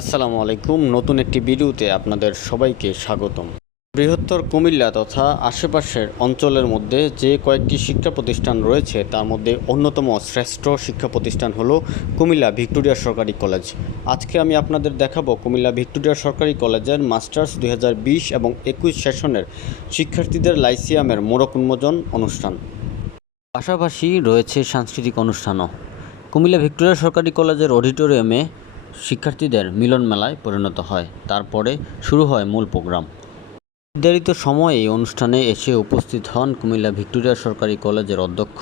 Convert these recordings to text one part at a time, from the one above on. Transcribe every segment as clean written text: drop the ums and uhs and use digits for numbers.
আসসালামু আলাইকুম। নতুন একটি ভিডিওতে আপনাদের সবাইকে স্বাগতম। বৃহত্তর কুমিল্লা তথা আশেপাশের অঞ্চলের মধ্যে যে কয়েকটি শিক্ষা প্রতিষ্ঠান রয়েছে তার মধ্যে অন্যতম শ্রেষ্ঠ শিক্ষা প্রতিষ্ঠান হলো কুমিল্লা ভিক্টোরিয়া সরকারি কলেজ। আজকে আমি আপনাদের দেখাবো কুমিল্লা ভিক্টোরিয়া সরকারি কলেজের মাস্টার্স 2020 এবং 21 সেশনের শিক্ষার্থীদের লাইসিয়ামের মোড়ক উন্মোচন অনুষ্ঠান। পাশাপাশি রয়েছে সাংস্কৃতিক অনুষ্ঠানও। কুমিল্লা ভিক্টোরিয়া সরকারি কলেজের অডিটোরিয়ামে শিক্ষার্থীদের মিলন মেলায় পরিণত হয়। তারপরে শুরু হয় মূল প্রোগ্রাম। নির্ধারিত সময়ে এই অনুষ্ঠানে এসে উপস্থিত হন কুমিল্লা ভিক্টোরিয়া সরকারি কলেজের অধ্যক্ষ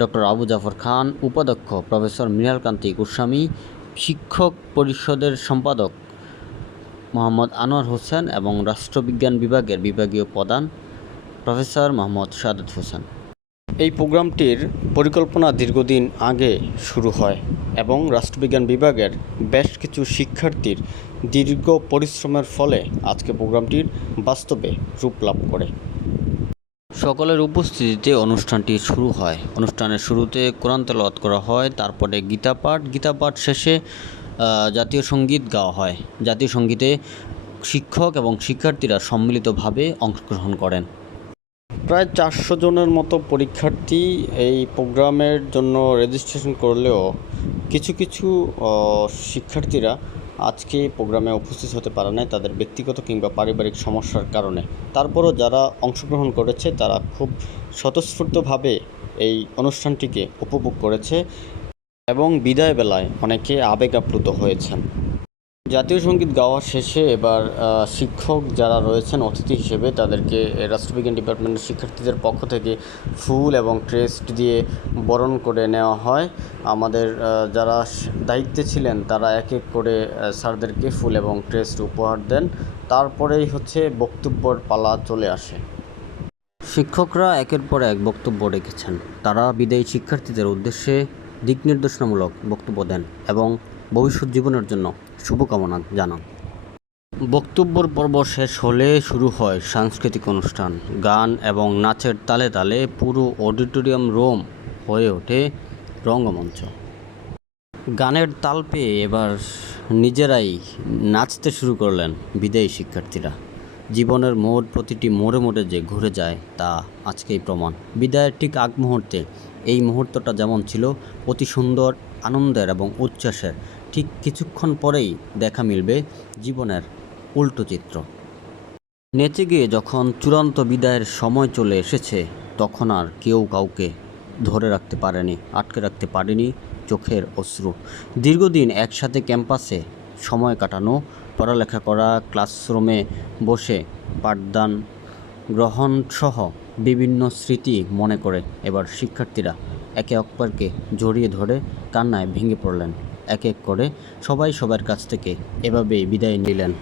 ডক্টর আবু জাফর খান, উপাধ্যক্ষ প্রফেসর মৃণালকান্তি গোস্বামী, শিক্ষক পরিষদের সম্পাদক মোহাম্মদ আনোয়ার হোসেন এবং রাষ্ট্রবিজ্ঞান বিভাগের বিভাগীয় প্রধান প্রফেসর মোহাম্মদ সাদত হোসেন। এই প্রোগ্রামটির পরিকল্পনা দীর্ঘদিন আগে শুরু হয় এবং রাষ্ট্রবিজ্ঞান বিভাগের বেশ কিছু শিক্ষার্থীর দীর্ঘ পরিশ্রমের ফলে আজকে প্রোগ্রামটির বাস্তবে রূপ লাভ করে। সকলের উপস্থিতিতে অনুষ্ঠানটি শুরু হয়। অনুষ্ঠানের শুরুতে কোরআন তেলাওয়াত করা হয়, তারপরে গীতাপাঠ শেষে জাতীয় সঙ্গীত গাওয়া হয়। জাতীয় সঙ্গীতে শিক্ষক এবং শিক্ষার্থীরা সম্মিলিতভাবে অংশগ্রহণ করেন। প্রায় 400 জনের মতো পরীক্ষার্থী এই প্রোগ্রামের জন্য রেজিস্ট্রেশন করলেও কিছু শিক্ষার্থীরা আজকে প্রোগ্রামে উপস্থিত হতে পারে নাই তাদের ব্যক্তিগত কিংবা পারিবারিক সমস্যার কারণে। তারপরও যারা অংশগ্রহণ করেছে তারা খুব স্বতঃস্ফূর্তভাবে এই অনুষ্ঠানটিকে উপভোগ করেছে এবং বিদায় বেলায় অনেকে আবেগ আপ্লুত হয়েছেন। জাতীয় সঙ্গীত গাওয়া শেষে এবার শিক্ষক যারা রয়েছেন অতিথি হিসেবে তাদেরকে রাষ্ট্রবিজ্ঞান ডিপার্টমেন্টের শিক্ষার্থীদের পক্ষ থেকে ফুল এবং ক্রেস্ট দিয়ে বরণ করে নেওয়া হয়। আমাদের যারা দায়িত্বে ছিলেন তারা এক এক করে স্যারদেরকে ফুল এবং ক্রেস্ট উপহার দেন। তারপরেই বক্তব্যর পালা চলে আসে। শিক্ষকরা একের পর এক বক্তব্য রেখেছেন। তারা বিদায়ী শিক্ষার্থীদের উদ্দেশ্যে দিক নির্দেশনামূলক বক্তব্য দেন এবং ভবিষ্যৎ জীবনের জন্য শুভকামনা জানান। বক্তব্যর পর্ব শেষ হলে শুরু হয় সাংস্কৃতিক অনুষ্ঠান। গান এবং নাচের তালে তালে পুরো অডিটোরিয়াম রুম হয়ে ওঠে রঙ্গমঞ্চ। গানের তাল পেয়ে এবার নিজেরাই নাচতে শুরু করলেন বিদায়ী শিক্ষার্থীরা। জীবনের প্রতিটি মোড়ে যে ঘুরে যায় তা আজকেই প্রমাণ। বিদায়ের ঠিক আগ মুহূর্তে এই মুহূর্তটা যেমন ছিল অতি সুন্দর, আনন্দের এবং উচ্ছ্বাসের, ঠিক কিছুক্ষণ পরেই দেখা মিলবে জীবনের উল্টো চিত্র। নেচে গিয়ে যখন চূড়ান্ত বিদায়ের সময় চলে এসেছে তখন আর কেউ কাউকে ধরে রাখতে পারেনি, আটকে রাখতে পারেনি চোখের অশ্রু। দীর্ঘদিন একসাথে ক্যাম্পাসে সময় কাটানো, পড়ালেখা করা, ক্লাসরুমে বসে পাঠদান গ্রহণ সহ বিভিন্ন স্মৃতি মনে করে এবার শিক্ষার্থীরা একে অপরকে জড়িয়ে ধরে কান্নায় ভেঙে পড়লেন। এক এক করে সবাই সবার কাছ থেকে এভাবেই বিদায় নিলেন।